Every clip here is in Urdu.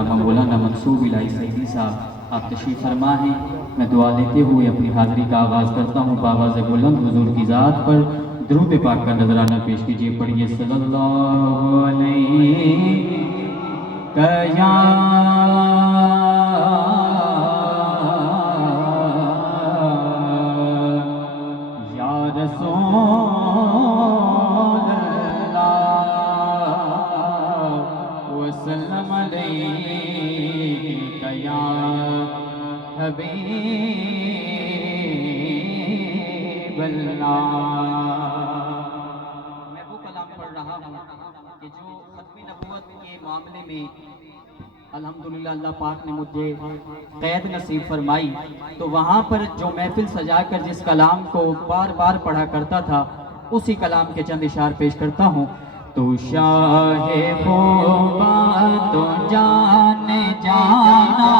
علامہ مولانا منصور الہی سعیدی صاحب آپ تشریف فرما ہیں. میں دعا دیتے ہوئے اپنی حاضری کا آغاز کرتا ہوں. بآواز بلند حضور کی ذات پر درود پاک کا نذرانہ پیش کیجئے. پڑھیے صلی اللہ علیہ یا رسول اللہ وسلم علیہ یا حبیب اللہ. میں وہ کلام پڑھ رہا ہوں کہ جو ختم نبوت کے معاملے میں الحمدللہ اللہ پاک نے مجھے قید نصیب فرمائی، تو وہاں پر جو محفل سجا کر جس کلام کو بار بار پڑھا کرتا تھا اسی کلام کے چند اشعار پیش کرتا ہوں. تو شاہ خوبا تو جان جانا،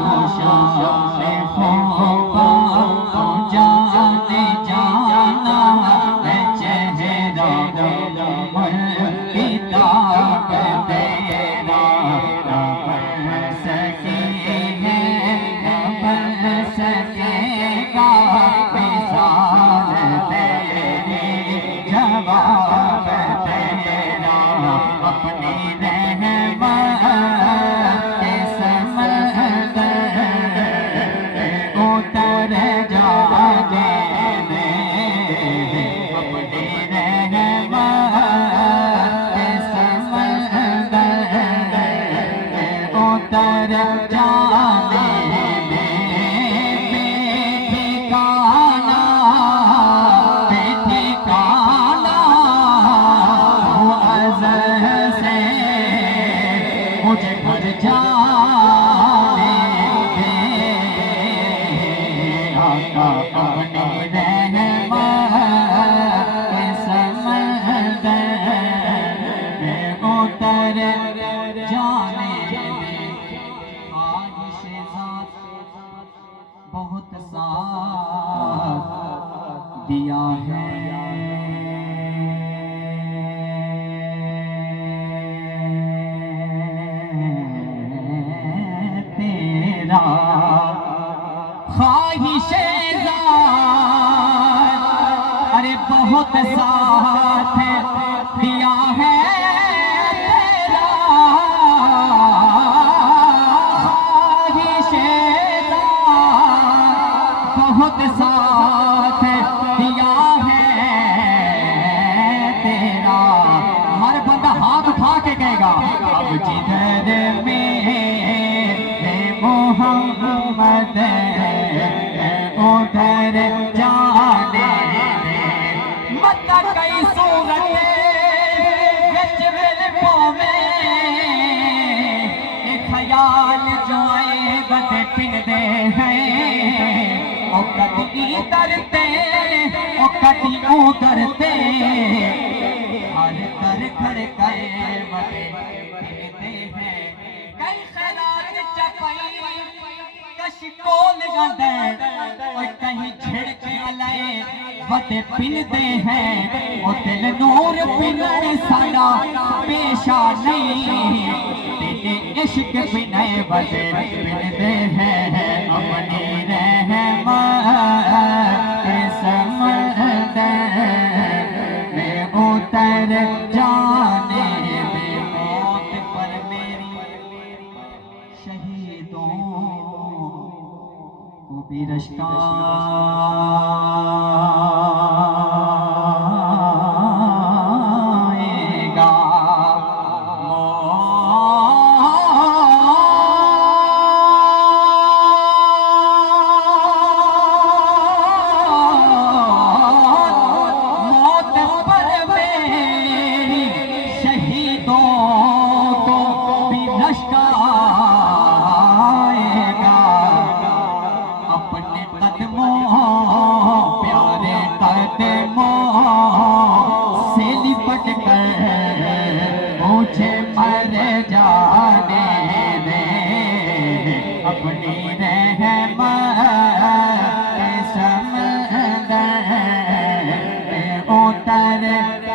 تو شاہ خوبا تو جان جانا، میں چہرہ کتاب تیرا بن سکے گا مثال تیری جواب تیرا اپنی رحمت کے سمندر اتر جانے دے، اپنی رحمت کے سمندر اتر جانے دے. بے ٹھکانا وہ ازل سے مجھے گھر جانے دے. آقا اپنی رحمت کے سمندر میں اتر جانے دے. خواہش ذات بہت ساتھ دیا ہے، تیرا خواہش ذات ارے بہت ساتھ دیا ہے تیرا. خواہش ذات بہت ساتھ دیا ہے تیرا. ہر بندہ ہاتھ اٹھا کے کہے گا اب جدھر میں محمد ادھر جانے دے. مت کئی صورت وچ ول پاوے خیال جو آئے بد پن دے ہیں، او کدی ادھرتے او کدی ادھرتے ہر در کھڑ کئے بد پن دے ہیں. کئی خیرات چپائی کش کول گندے اور کہیں جھڑکے لائے وتے پندے ہیں. او دل نور پنے ساڑا پیشہ نہیں، دل عشق پنے وتے پندے ہیں. اپنی رحمت کے سمندر میں اتر جانے دے. موت پر میری شہیدوں کو بھی رشکا گا. موت پر میری شہیدوں کو بھی رشکا پیارے قدموں سے لپٹ کر مجھے مر جانے دے. اپنی رحمت کے سمندر میں اتر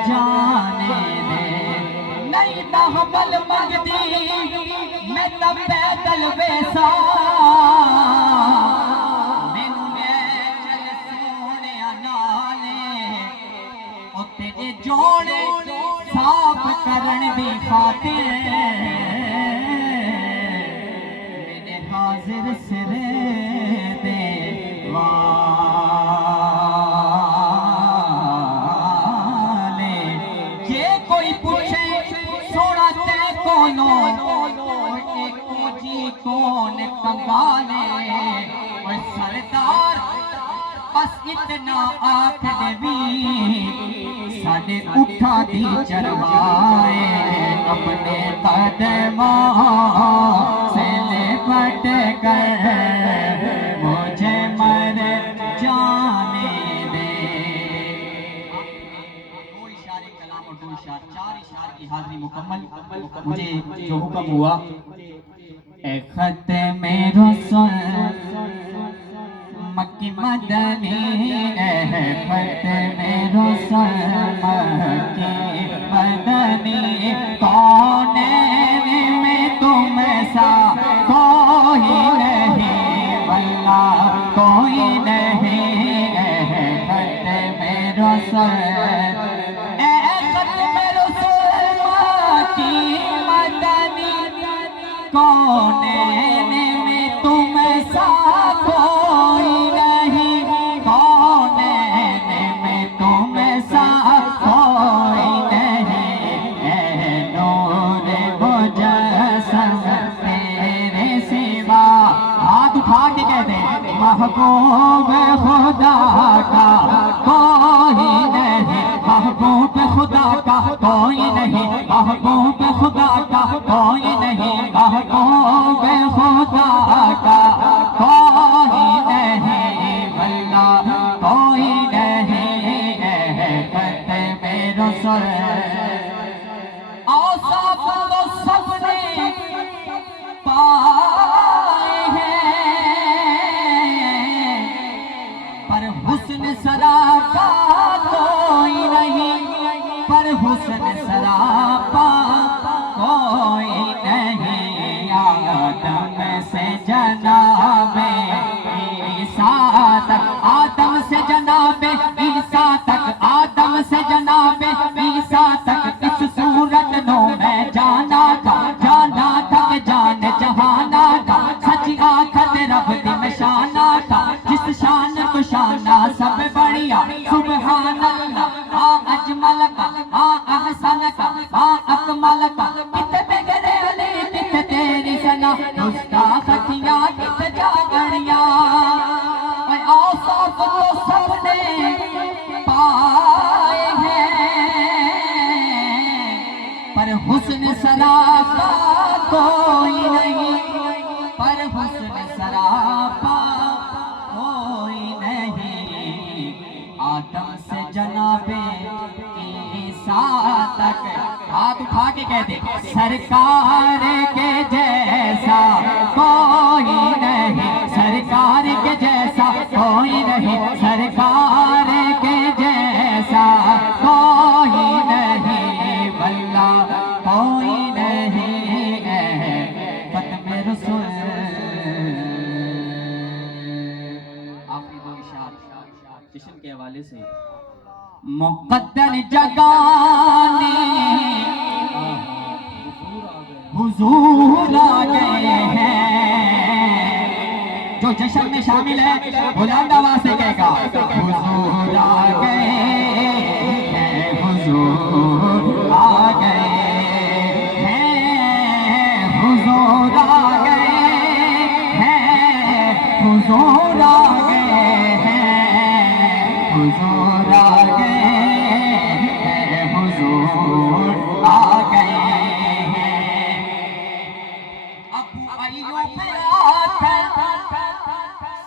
جانے دے. نہیں نہ حمل منگتی میں میرا پیدل ویسا مینوں میں چل سونیا نالے او تیرے جوڑے صاف کرن دی خاطر میرے حاضر سرے دے والے جے کوئی پوچھے سونا تے کونو جی کون کنگالے اور سردار بس اتنا آکھ دے بھی ساڑے اٹھا دی چروائے اپنے قدموں سے لپٹ کر مجھے مر جانے دے۔ دو اشارے کلام اور دو اشار، چار اشار کی حاضری مکمل۔ مجھے جو حکم ہوا اے ختم رسول مکی مدنی اے ختم رسول مکی مدنی کونین میں تم سا کوئی نہیں واللہ کوئی نہیں اے ختم رسول اے ختم رسول مکی مدنی کونین میں تم سا کوئی نہیں کونین میں تم سا کوئی نہیں اے نور مجسم تیرے سوا ہاتھ اٹھا کے کہہ دیں محبوب خدا کا کوئی نہیں محبوب خدا کا کوئی نہیں محبوب خدا کا کوئی نہیں محبوب خدا کا کوئی نہیں واللہ کوئی نہیں اے ختم رسول اوصاف تو سب نے پائے ہیں پر حسن سراپا کوئی نہیں پر حسن سراپا کوئی نہیں آدم سے جناب عیسیٰ تک آدم سے جناب عیسیٰ تک آدم سے جناب عیسیٰ تک اس صورت نو میں جانا تھا کہ جان جہانا تھا سچی آنکھت رب دی میں شانا تھا جس شان کو شانا سب بڑھیا سبحان اللہ اجمل کا احسن کا اکمل کا کتنے گرے علی کتنے تیری سنا گستاخیاں کتنے جاگڑیاں اوصاف تو سب نے پائے ہیں پر حسن سراپا کوئی نہیں پر حسن سراپا کوئی نہیں آدم سے جناب عیسیٰ تک ہاتھ اٹھا کے کہہ دے سرکار کے جیسا کوئی نہیں سرکار کے جیسا کوئی نہیں سرکار کے جیسا کوئی نہیں واللہ کوئی نہیں اے ختم رسول آخری دو اشار جشن کے حوالے سے مقدر جگانے حضور آ گئے ہیں جو جشن میں شامل ہے بلند آواز سے کہے گا حضور آ گئے ہیں حضور آ گئے ہیں حضور آ گئے ہیں حضور آ گئے ہیں حضور آ گئے ہیں حضور آ گئے ہیں ابو ایوب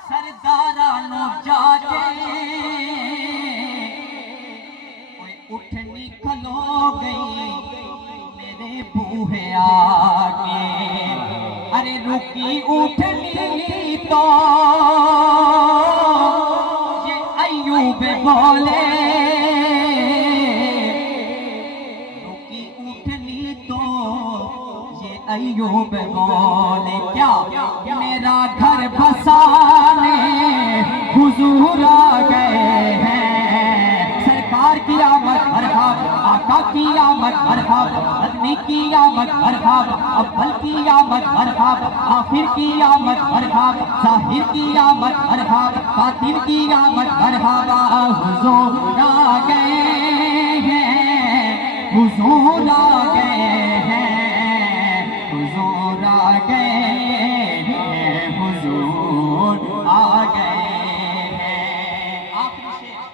سردارانو جاجے اٹھنی کھلو گئی میرے بوہے آگے ارے رکی اٹھنی تو یہ ایوب بولے رکی اٹھنی تو یہ ایوب بولے کیا میرا گھر بسانے حضور آ گئے ہیں، سرکار کی آمد مرحبا، آقا کی آمد مرحبا، آدمی کی آمد مرحبا، اول کی آمد مرحبا، آخر کی آمد مرحبا، ظاہر کی آمد مرحبا، باطن کی آمد مرحبا، حضور آ گئے ہیں، حضور آ گئے ہیں، حضور آ گئے ہیں، حضور آ گئے ہیں۔ آخری شعر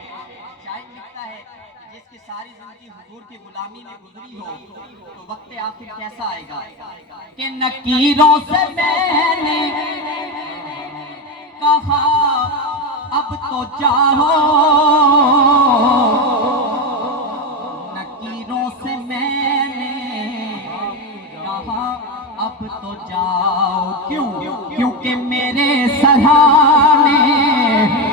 شاعر لکھتا ہے جس کی ساری زندگی حضور کی غلامی میں گزری ہو تو وقت آخر کیسا آئے گا کہ نکیروں سے میں نے کہا اب تو جاؤ، نکیروں سے میں نے کہا اب تو جاؤ، کیوں؟ کیونکہ میرے سرانے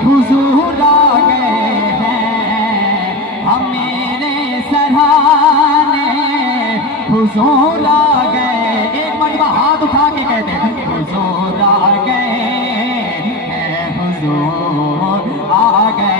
حضور آ گئے ہیں، ہم میرے سرانے حضور آ گئے، ایک مرتبہ ہاتھ اٹھا کے کہتے ہیں حضور آ گئے ہیں، حضور آ گئے